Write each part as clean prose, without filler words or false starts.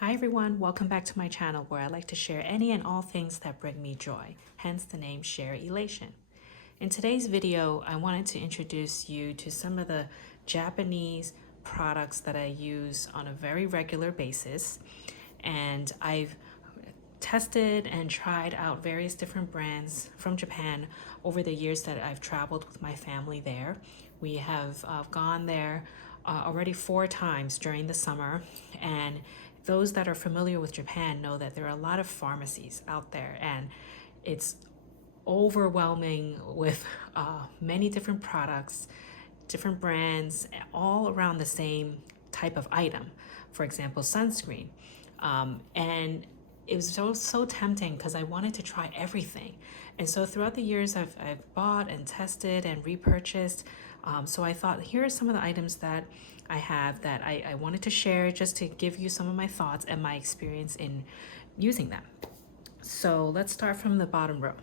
Hi everyone, welcome back to my channel where I like to share any and all things that bring me joy, hence the name Sharelation. In today's video, I wanted to introduce you to some of the Japanese products that I use on a very regular basis. And I've tested and tried out various different brands from Japan over the years that I've traveled with my family there. We have gone there already 4 times during the summer, and those that are familiar with Japan know that there are a lot of pharmacies out there, and it's overwhelming with many different products, different brands, all around the same type of item. For example, sunscreen. And it was so tempting because I wanted to try everything. And so throughout the years, I've bought and tested and repurchased. So I thought, here are some of the items that I have that I wanted to share just to give you some of my thoughts and my experience in using them. So let's start from the bottom row.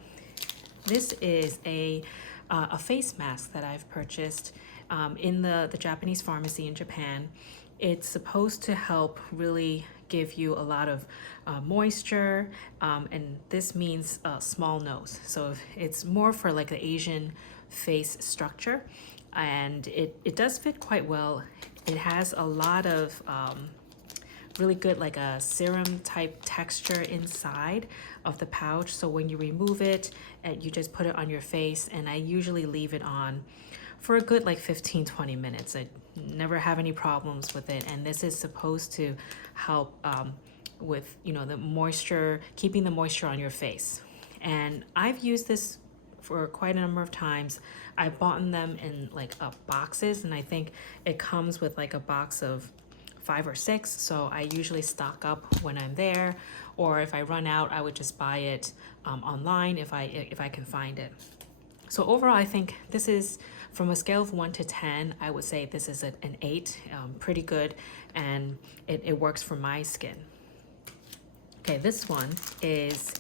This is a face mask that I've purchased in the Japanese pharmacy in Japan. It's supposed to help really give you a lot of moisture, and this means small nose. So it's more for like the Asian face structure, and it does fit quite well. It has a lot of really good like a serum type texture inside of the pouch. So when you remove it, you just put it on your face, and I usually leave it on for a good like 15-20 minutes. I never have any problems with it, and this is supposed to help with, you know, the moisture, keeping the moisture on your face. And I've used this for quite a number of times. I've bought them in like boxes, and I think it comes with like a box of 5 or 6, so I usually stock up when I'm there, or if I run out, I would just buy it online if I can find it. So overall, I think this is, from a scale of 1 to 10, I would say this is an 8, pretty good, and it works for my skin. Okay, this one is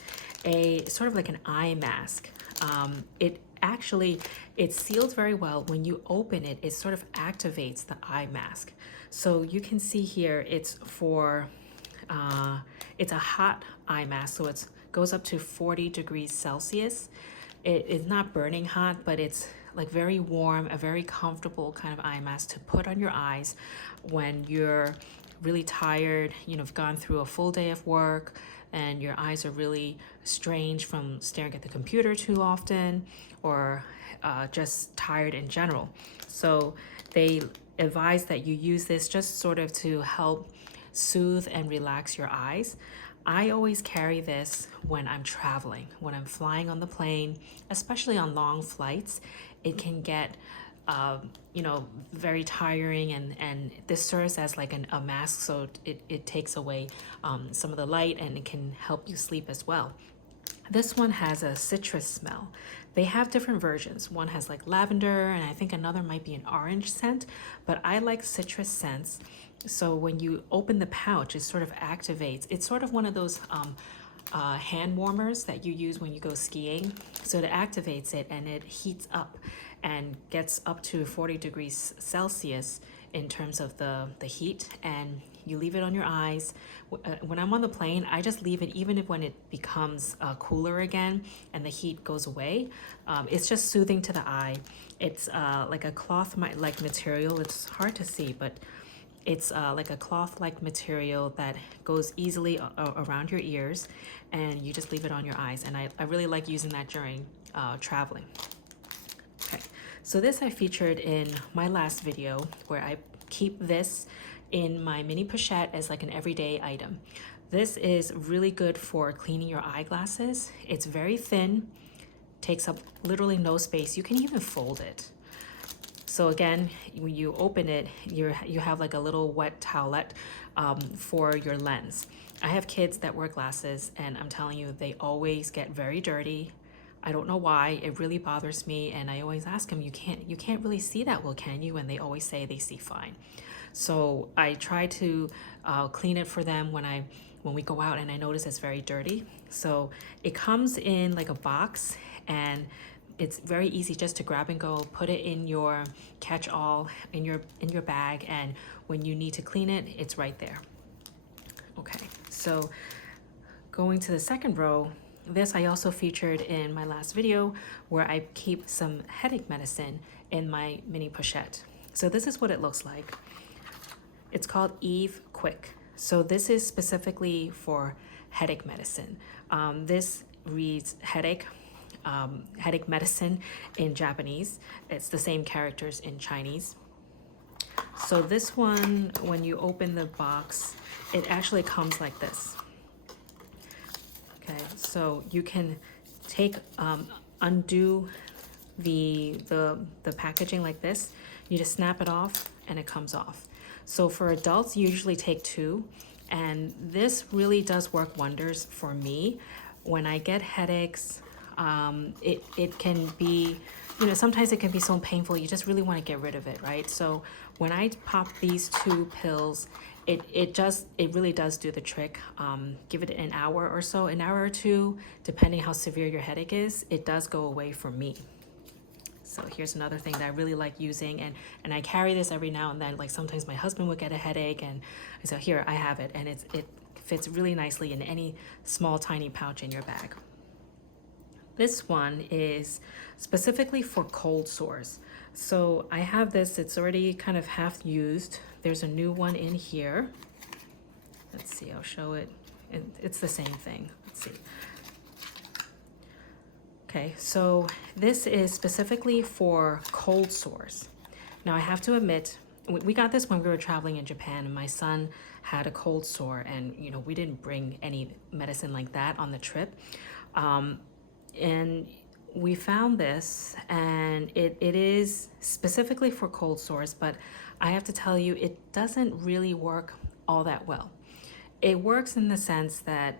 a sort of like an eye mask. It seals very well. When you open it, it sort of activates the eye mask. So you can see here, it's a hot eye mask, so it goes up to 40 degrees Celsius. It is not burning hot, but it's like very warm, a very comfortable kind of eye mask to put on your eyes when you're really tired, you know, have gone through a full day of work and your eyes are really strained from staring at the computer too often, or just tired in general. So they advise that you use this just sort of to help soothe and relax your eyes. I always carry this when I'm traveling, when I'm flying on the plane, especially on long flights. It can get you know, very tiring, and this serves as like a mask, so it takes away some of the light, and it can help you sleep as well. This one has a citrus smell. They have different versions. One has like lavender, and I think another might be an orange scent, but I like citrus scents. So when you open the pouch, it sort of activates. It's sort of one of those hand warmers that you use when you go skiing. So it activates it, and it heats up and gets up to 40 degrees Celsius in terms of the heat, and you leave it on your eyes. When I'm on the plane, I just leave it even if when it becomes cooler again and the heat goes away. It's just soothing to the eye. It's like a cloth-like material. It's hard to see, but it's like a cloth-like material that goes easily around your ears, and you just leave it on your eyes. And I really like using that during traveling. Okay, so this I featured in my last video, where I keep this in my mini pochette as like an everyday item. This is really good for cleaning your eyeglasses. It's very thin, takes up literally no space. You can even fold it. So again, when you open it, you have like a little wet towelette for your lens. I have kids that wear glasses, and I'm telling you, they always get very dirty. I don't know why. It really bothers me, and I always ask them, you can't really see that well, can you? And they always say they see fine. So I try to clean it for them when we go out, and I notice it's very dirty. So it comes in like a box, and it's very easy just to grab and go, put it in your catch-all in your bag, and when you need to clean it, it's right there. Okay, So going to the second row, this I also featured in my last video where I keep some headache medicine in my mini pochette. So this is what it looks like. It's called Eve Quick. So this is specifically for headache medicine. This reads headache medicine in Japanese. It's the same characters in Chinese. So this one, when you open the box, it actually comes like this. Okay, so you can undo the packaging like this. You just snap it off and it comes off. So for adults, you usually take 2, and this really does work wonders for me. When I get headaches, it can be, sometimes it can be so painful, you just really want to get rid of it, right? So when I pop these 2 pills, it really does do the trick. Give it an hour or so, an hour or 2, depending how severe your headache is, it does go away for me. So here's another thing that I really like using, and I carry this every now and then. Like sometimes my husband would get a headache, and I say, here, I have it, and it fits really nicely in any small tiny pouch in your bag. This one is specifically for cold sores. So I have this, it's already kind of half used. There's a new one in here. Let's see, I'll show it. It's the same thing. Let's see. Okay, so this is specifically for cold sores. Now I have to admit, we got this when we were traveling in Japan, and my son had a cold sore, and we didn't bring any medicine like that on the trip. And we found this, and it is specifically for cold sores, but I have to tell you, it doesn't really work all that well. It works in the sense that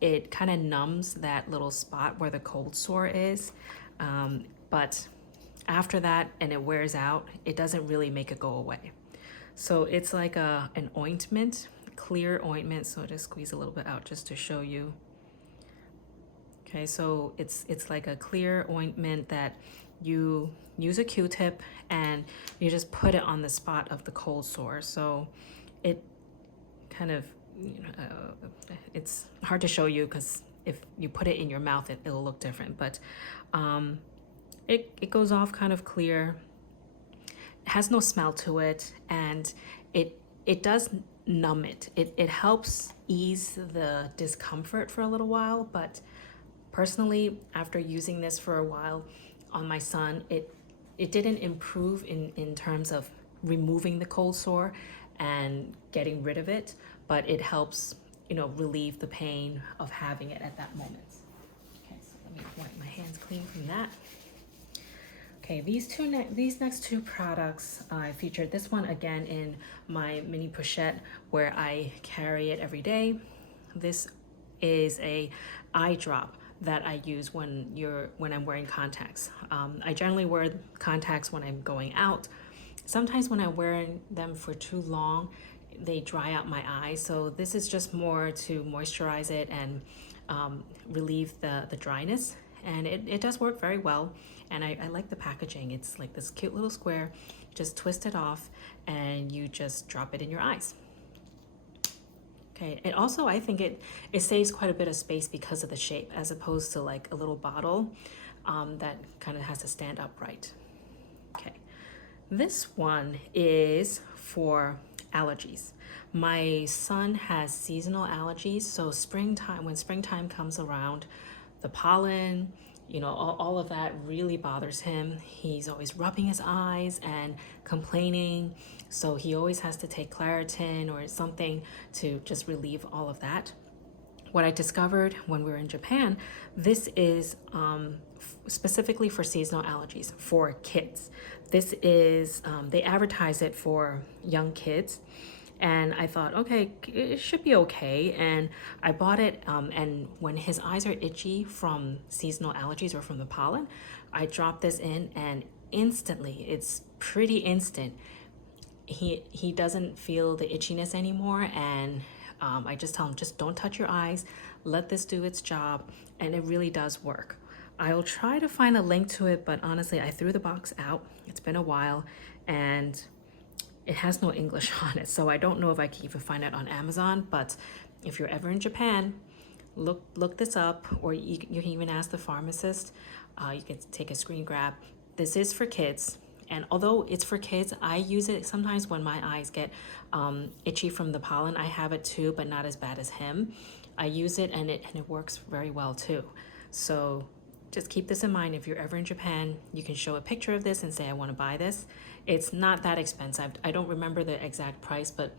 it kind of numbs that little spot where the cold sore is, but after that, and it wears out, it doesn't really make it go away. So it's like an ointment, clear ointment. So I'll just squeeze a little bit out just to show you. Okay, so it's like a clear ointment that you use a Q-tip and you just put it on the spot of the cold sore. So it kind of, it's hard to show you because if you put it in your mouth, it'll look different. But it goes off kind of clear. It has no smell to it, and it does numb it. It helps ease the discomfort for a little while, but personally, after using this for a while on my son, it didn't improve in terms of removing the cold sore and getting rid of it, but it helps, relieve the pain of having it at that moment. Okay, so let me wipe my hands clean from that. Okay, these next 2 products, I featured this one again in my mini pochette where I carry it every day. This is a eye drop that I use when I'm wearing contacts. I generally wear contacts when I'm going out. Sometimes when I'm wearing them for too long, they dry out my eyes. So this is just more to moisturize it and relieve the dryness. And it does work very well. And I like the packaging. It's like this cute little square, just twist it off and you just drop it in your eyes. Okay, and also I think it saves quite a bit of space because of the shape, as opposed to like a little bottle that kind of has to stand upright. Okay, this one is for allergies. My son has seasonal allergies, so when springtime comes around, the pollen, all of that really bothers him. He's always rubbing his eyes and complaining. So he always has to take Claritin or something to just relieve all of that. What I discovered when we were in Japan, this is specifically for seasonal allergies for kids. This is, they advertise it for young kids. And I thought, okay, it should be okay. And I bought it, and when his eyes are itchy from seasonal allergies or from the pollen, I drop this in, and instantly, it's pretty instant, he doesn't feel the itchiness anymore. And I just tell him, just don't touch your eyes, let this do its job, and it really does work. I'll try to find a link to it, but honestly, I threw the box out. It's been a while, and it has no English on it, so I don't know if I can even find it on Amazon, but if you're ever in Japan, look this up, or you can even ask the pharmacist. You can take a screen grab. This is for kids, and although it's for kids, I use it sometimes when my eyes get itchy from the pollen. I have it too, but not as bad as him. I use it, and it works very well too. So just keep this in mind. If you're ever in Japan, you can show a picture of this and say, I want to buy this. It's not that expensive. I don't remember the exact price, but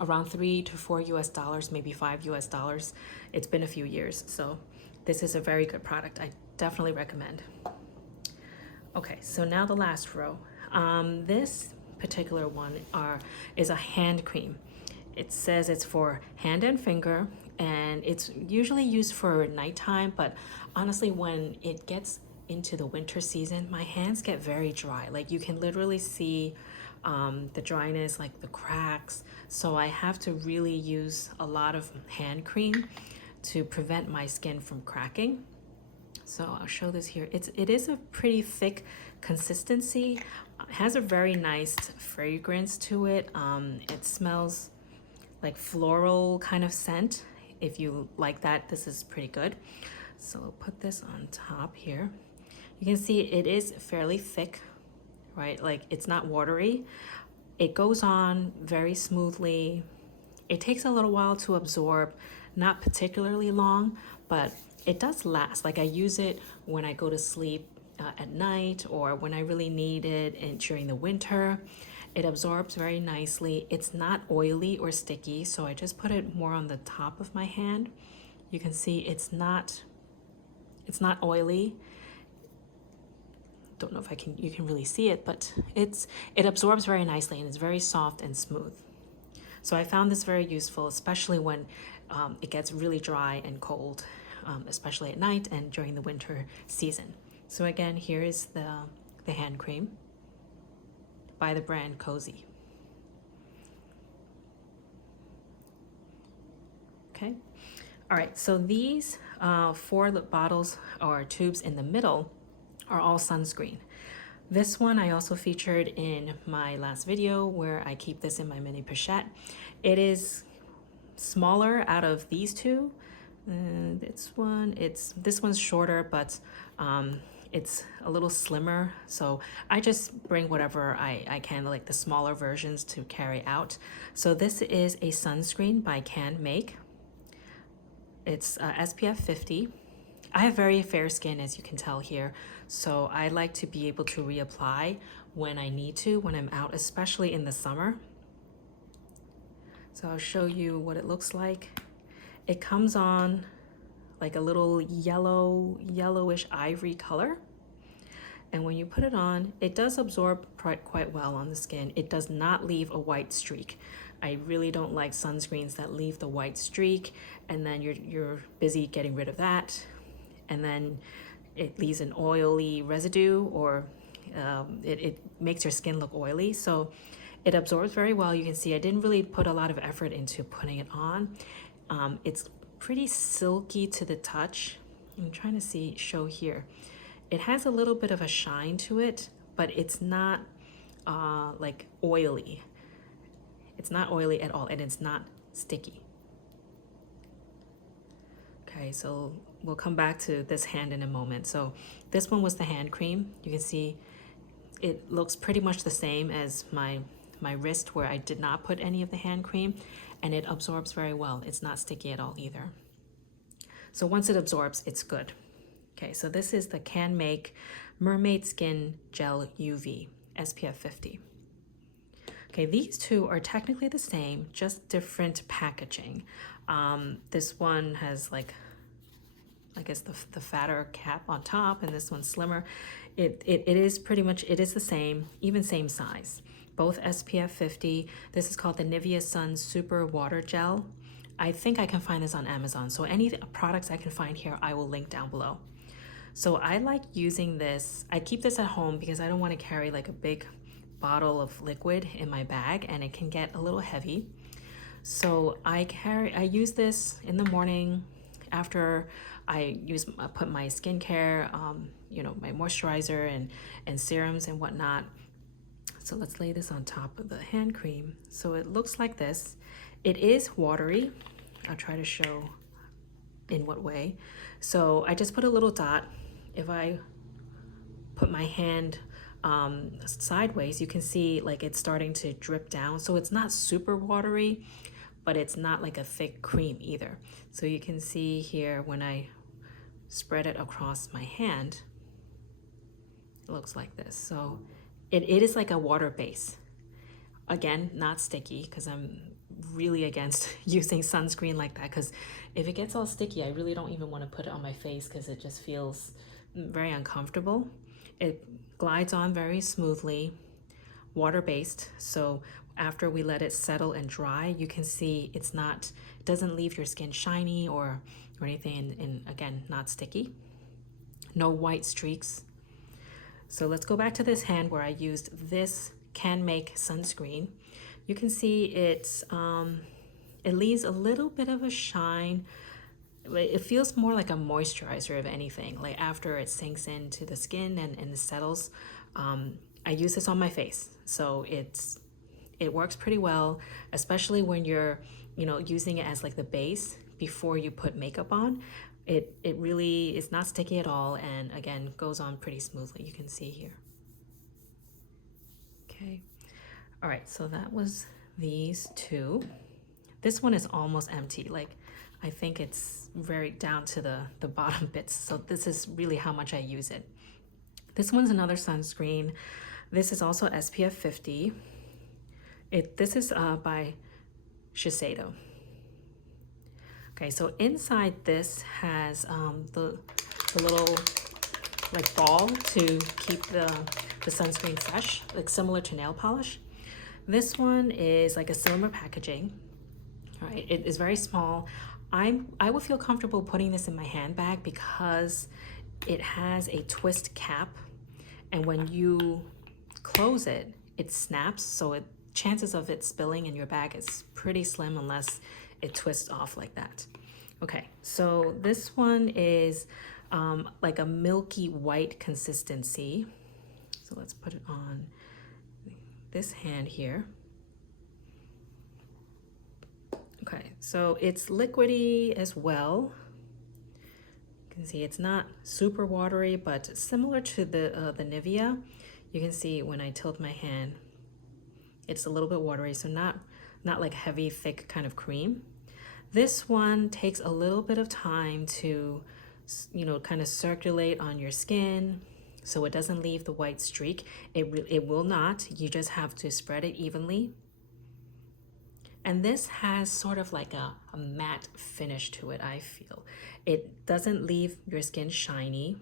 around $3 to $4 US, maybe $5 US. It's been a few years, so this is a very good product. I definitely recommend. Okay, so now the last row. This particular one is a hand cream. It says it's for hand and finger, and it's usually used for nighttime, but honestly, when it gets into the winter season, my hands get very dry. Like you can literally see the dryness, like the cracks. So I have to really use a lot of hand cream to prevent my skin from cracking. So I'll show this here. It is a pretty thick consistency. It has a very nice fragrance to it. It smells like floral kind of scent. If you like that, this is pretty good. So I'll put this on top here. You can see it is fairly thick, right? Like it's not watery. It goes on very smoothly. It takes a little while to absorb, not particularly long, but it does last. Like I use it when I go to sleep at night, or when I really need it and during the winter. It absorbs very nicely. It's not oily or sticky, so I just put it more on the top of my hand. You can see it's not oily. Don't know if you can really see it, but it absorbs very nicely and it's very soft and smooth. So I found this very useful, especially when it gets really dry and cold, especially at night and during the winter season. So again, here is the hand cream by the brand Cozy. Okay. All right, so these 4 bottles or tubes in the middle are all sunscreen. This one I also featured in my last video, where I keep this in my mini pochette. It is smaller out of these two. This one's shorter, but it's a little slimmer. So I just bring whatever I can, like the smaller versions, to carry out. So this is a sunscreen by Can Make. It's SPF 50. I have very fair skin, as you can tell here, so I like to be able to reapply when I need to, when I'm out, especially in the summer. So I'll show you what it looks like. It comes on like a little yellowish ivory color. And when you put it on, it does absorb quite well on the skin. It does not leave a white streak. I really don't like sunscreens that leave the white streak, and then you're busy getting rid of that, and then it leaves an oily residue, or it makes your skin look oily. So it absorbs very well. You can see I didn't really put a lot of effort into putting it on. It's pretty silky to the touch. I'm trying to show here. It has a little bit of a shine to it, but it's not like oily. It's not oily at all, and it's not sticky. Okay, so we'll come back to this hand in a moment. So this one was the hand cream. You can see it looks pretty much the same as my wrist, where I did not put any of the hand cream, and it absorbs very well. It's not sticky at all either. So once it absorbs, it's good. Okay, so this is the Can Make Mermaid Skin Gel UV SPF 50. Okay, these two are technically the same, just different packaging. This one has like, I guess the fatter cap on top, and this one's slimmer. It is pretty much, it is the same, even same size. Both SPF 50. This is called the Nivea Sun Super Water Gel. I think I can find this on Amazon. So any products I can find here, I will link down below. So I like using this. I keep this at home because I don't want to carry like a big bottle of liquid in my bag, and it can get a little heavy. So I use this in the morning after I put my skincare, my moisturizer and serums and whatnot. So let's lay this on top of the hand cream. So it looks like this. It is watery. I'll try to show in what way. So I just put a little dot. If I put my hand sideways, you can see like it's starting to drip down. So it's not super watery, but it's not like a thick cream either. So you can see here when I spread it across my hand, it looks like this. So it is like a water base. Again, not sticky, because I'm really against using sunscreen like that, because if it gets all sticky, I really don't even want to put it on my face because it just feels very uncomfortable. It glides on very smoothly, water-based, so after we let it settle and dry, you can see it doesn't leave your skin shiny or anything, and again, not sticky. No white streaks. So let's go back to this hand where I used this Can Make sunscreen. You can see it leaves a little bit of a shine. It feels more like a moisturizer, if anything, like after it sinks into the skin and settles. I use this on my face, so it works pretty well, especially when you're using it as like the base before you put makeup on. It really is not sticky at all, and again, goes on pretty smoothly. You can see here. Okay. All right, so that was these two. This one is almost empty. Like, I think it's very down to the bottom bits. So this is really how much I use it. This one's another sunscreen. This is also SPF 50. This is by Shiseido. Okay, so inside this has the little like ball to keep the sunscreen fresh, like similar to nail polish. This one is like a cylinder packaging. All right, it is very small. I would feel comfortable putting this in my handbag because it has a twist cap, and when you close it, it snaps, so chances of it spilling in your bag is pretty slim unless it twists off like that. Okay, so this one is like a milky white consistency. So let's put it on this hand here. Okay, so it's liquidy as well. You can see it's not super watery, but similar to the Nivea. You can see when I tilt my hand, it's a little bit watery, so not like heavy, thick kind of cream. This one takes a little bit of time to, kind of circulate on your skin so it doesn't leave the white streak. It will not. You just have to spread it evenly. And this has sort of like a matte finish to it, I feel. It doesn't leave your skin shiny,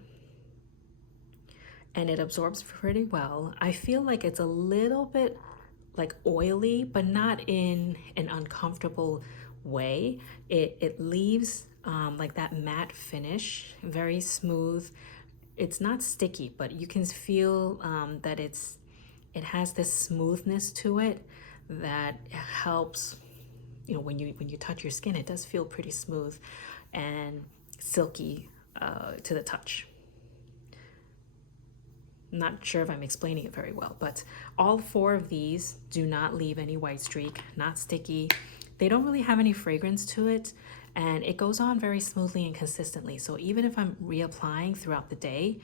and it absorbs pretty well. I feel like it's a little bit like oily, but not in an uncomfortable way. It leaves like that matte finish, very smooth. It's not sticky, but you can feel that it has this smoothness to it that helps, when you touch your skin, it does feel pretty smooth and silky to the touch. Not sure if I'm explaining it very well, but all four of these do not leave any white streak, not sticky. They don't really have any fragrance to it, and it goes on very smoothly and consistently. So even if I'm reapplying throughout the day,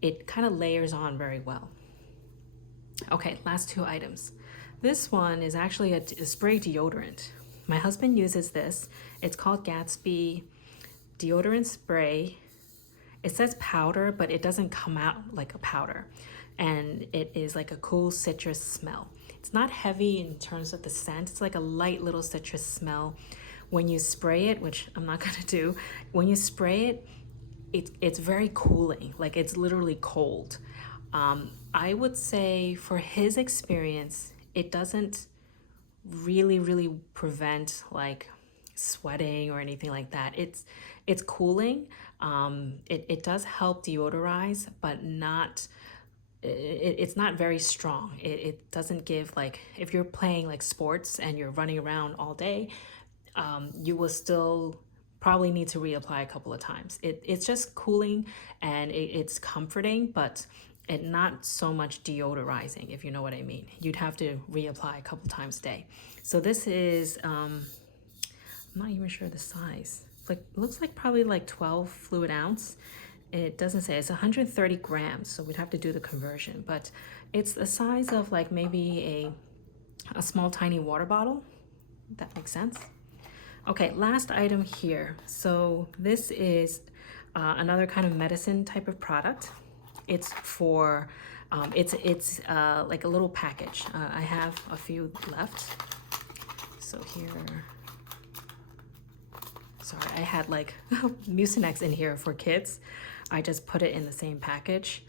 it kind of layers on very well. Okay, last two items. This one is actually a spray deodorant. My husband uses this. It's called Gatsby deodorant spray. It says powder, but it doesn't come out like a powder. And it is like a cool citrus smell. It's not heavy in terms of the scent. It's like a light little citrus smell. When you spray it, which I'm not gonna do, when you spray it, it's very cooling. Like it's literally cold. I would say for his experience, it doesn't really prevent like sweating or anything like that. It's cooling. It does help deodorize, but not it's not very strong. It doesn't give, like, if you're playing like sports and you're running around all day, you will still probably need to reapply a couple of times. It's just cooling and it's comforting, but it not so much deodorizing, if you know what I mean. You'd have to reapply a couple times a day. So this is I'm not even sure the size. It's like, it looks like probably like 12 fluid ounce. It doesn't say, it's 130 grams, so we'd have to do the conversion, but it's the size of like maybe a small tiny water bottle. That makes sense. Okay, last item here. So this is another kind of medicine type of product. It's for, it's like a little package. I have a few left. So here, sorry, I had like Mucinex in here for kids. I just put it in the same package.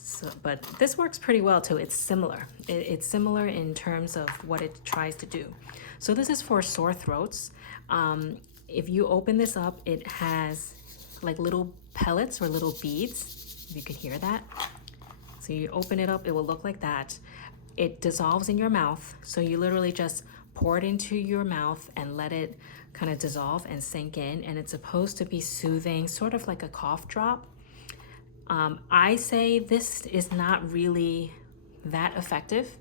So, but this works pretty well too. It's similar. It's similar in terms of what it tries to do. So this is for sore throats. If you open this up, it has like little pellets or little beads. If you can hear that. So you open it up, it will look like that. It dissolves in your mouth. So you literally just pour it into your mouth and let it kind of dissolve and sink in. And it's supposed to be soothing, sort of like a cough drop. I say this is not really that effective.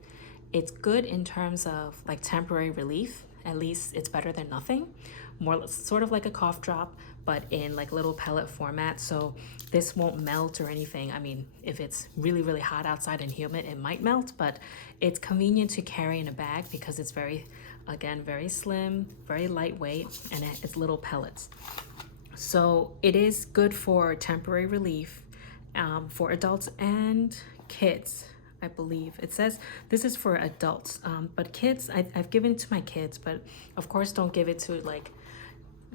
It's good in terms of like temporary relief. At least it's better than nothing. More sort of like a cough drop, but in like little pellet format. So this won't melt or anything. I mean, if it's really, really hot outside and humid, it might melt, but it's convenient to carry in a bag because it's very, again, very slim, very lightweight, and it's little pellets. So it is good for temporary relief. For adults and kids, I believe. It says this is for adults, but kids, I've given it to my kids, but of course don't give it to like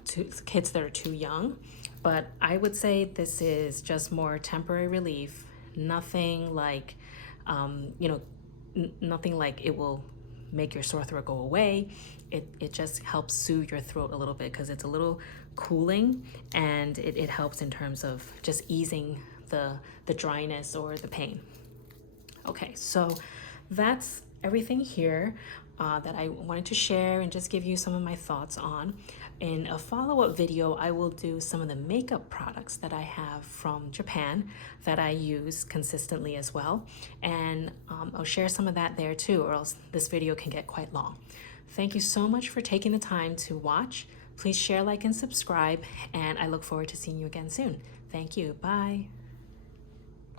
to kids that are too young. But I would say this is just more temporary relief, nothing like, nothing like it will make your sore throat go away. It just helps soothe your throat a little bit because it's a little cooling, and it helps in terms of just easing the dryness or the pain. Okay, so that's everything here that I wanted to share and just give you some of my thoughts on. In a follow-up video, I will do some of the makeup products that I have from Japan that I use consistently as well. And I'll share some of that there too, or else this video can get quite long. Thank you so much for taking the time to watch. Please share, like, and subscribe, and I look forward to seeing you again soon. Thank you. Bye.